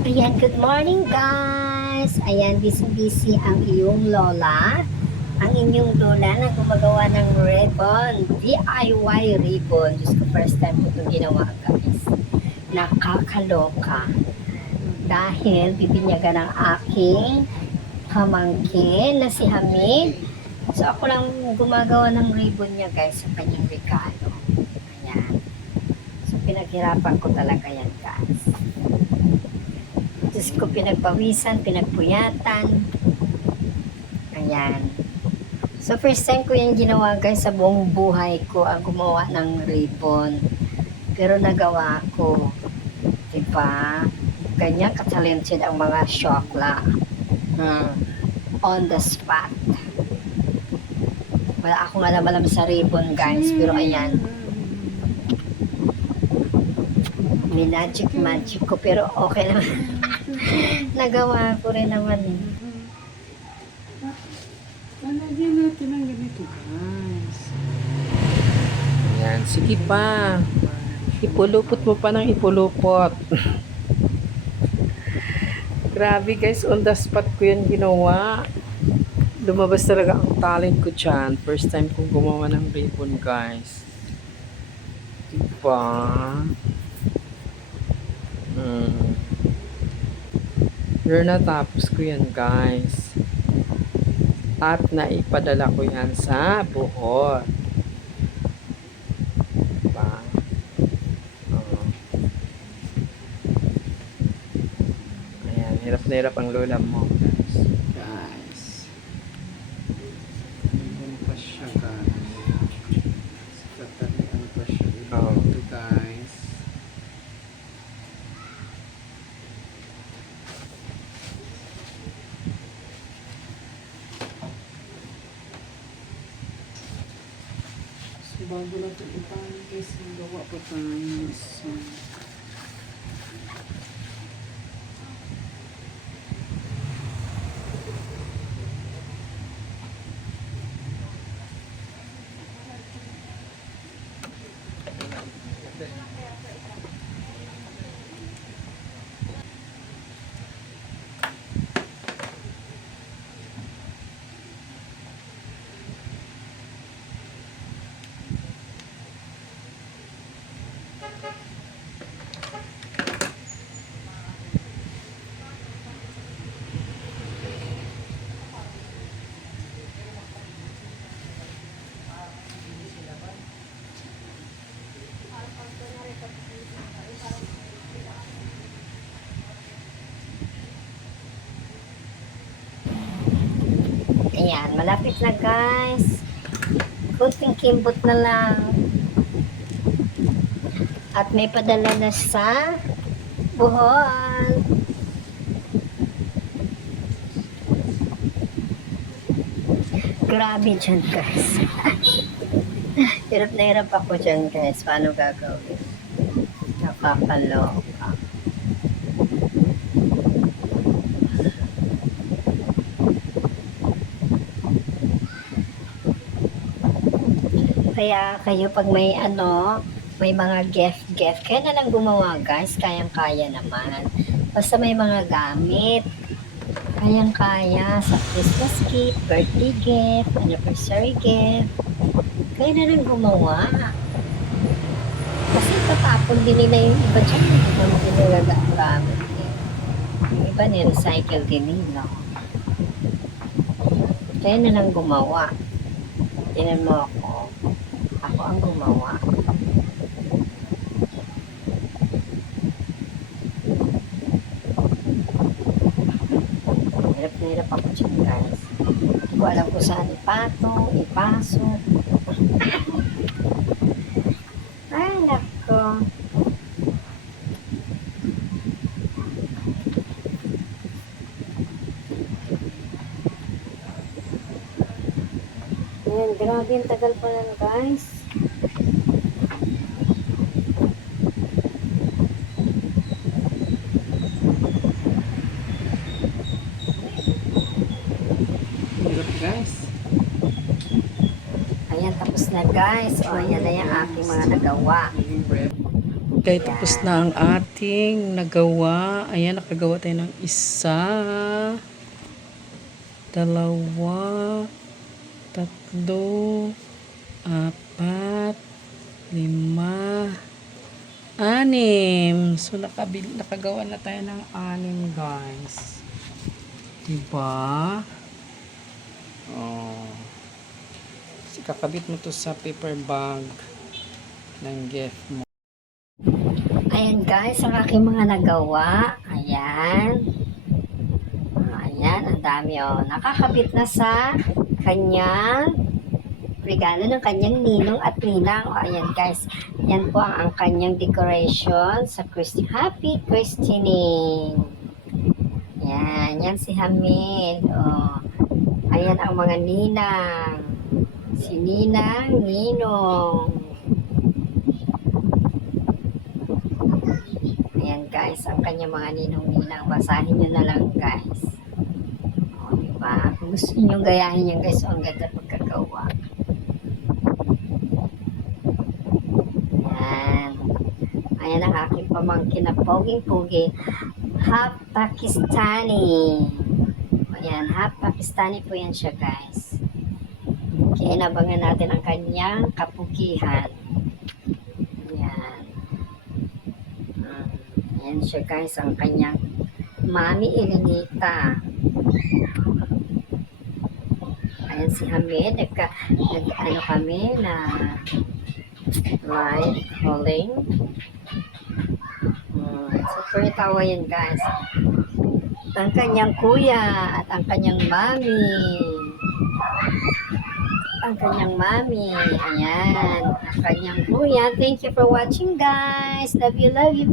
Ayan, good morning guys! Ayan, busy-busy ang iyong lola. Ang inyong lola na gumagawa ng ribbon. DIY ribbon. Diyos ko, first time ko ito ginawa guys. Nakakaloka. Dahil bibinyagan ng aking pamangkin na si Hamid. So ako lang gumagawa ng ribbon niya guys sa kanyang regalo. Ayan. So pinaghirapan ko talaga yan guys. Diyos ko, pinagpawisan, pinagpuyatan. Ayan. So, first time ko yung ginawa guys sa buong buhay ko, ang gumawa ng ribbon. Pero nagawa ko. Diba? Ganyan ka-talented ang mga syokla. On the spot. Wala akong alam-alam sa ribbon guys, pero ayan. Magic ko, pero okay naman. Nagawa ko rin naman eh. Lalagyan natin ng ganito guys. Yan, sige pa. Ipulupot mo pa ng ipulupot. Grabe guys, on the spot ko yan ginawa. Lumabas talaga ang talent ko dyan. First time kong gumawa ng ribbon guys. Diba? Pero natapos ko yan guys. At naipadala ko yan sa Bohol. Diba? Ayan, hirap na hirap ang lola mo guys. Guys. Ganyan pa siya guys. Tatalian pa siya. Ito guys. So bago natin ipanin guys, magawa pa tayo. So, Ayan, malapit na guys. Kunting kimbot na lang. At may padala na sa Bohol. Grabe dyan guys. Hirap na hirap ako dyan guys. Paano gagawin? Nakakaloka. Kaya kayo pag may may mga gift, kaya na lang gumawa guys, kayang-kaya naman. Basta may mga gamit, kayang-kaya sa Christmas gift, birthday gift, anniversary gift, kaya na lang gumawa. Kasi tatapon din nila yung iba dyan, hindi naman din nila gamit. Yung iba ni-recycle din nila. Kaya na lang gumawa. Tinan mo ako. Ako ang gumawa. Hirap na hirap ako dyan guys. Hindi ko alam kung saan ipatong, ipasok. Ay, nako. Ayan, grabe yung tagal pa lang guys. hirap guys. Ayan, tapos na guys. O, ayan na yung aking mga nagawa. Maging bread. Kaya tapos na ang ating nagawa. Ayan, nakagawa tayo ng isa, dalawa, tatlo, apat, lima, anim. So, nakagawa na tayo ng anim, guys. Diba? Oh. So, kakabit mo to sa paper bag ng gift mo. Ayan guys, ang aking mga nagawa. Ayan. Ayan, ang dami oh. Nakakabit na sa kanyang regalo ng kanyang ninong at ninang. O, ayan guys, yan po ang kanyang decoration sa Happy Christening. Yan, yan si Hamid. O, ayan ang mga ninang. Si Ninang, Ninong. Ayan guys, ang kanyang mga ninong-ninang. Basahin nyo na lang guys. O, diba? Kung gusto nyo gayahin yan guys, ang ganda pagkagawa. Ayan. Ayan ang aking pamangkin na poging-pogi. Half Pakistani. Ayan, half Pakistani po yan siya guys. Kaya inabangan natin ang kanyang kapugihan. Ayan. Ayan siya guys, ang kanyang Mami Elenita. Ayan si Hamid. Ano kami na live calling. Super tawa yan guys. Ang kanyang kuya at ang kanyang mami. Ang kanyang mami. Ayan. Ang kanyang kuya. Thank you for watching guys. Love you, love you.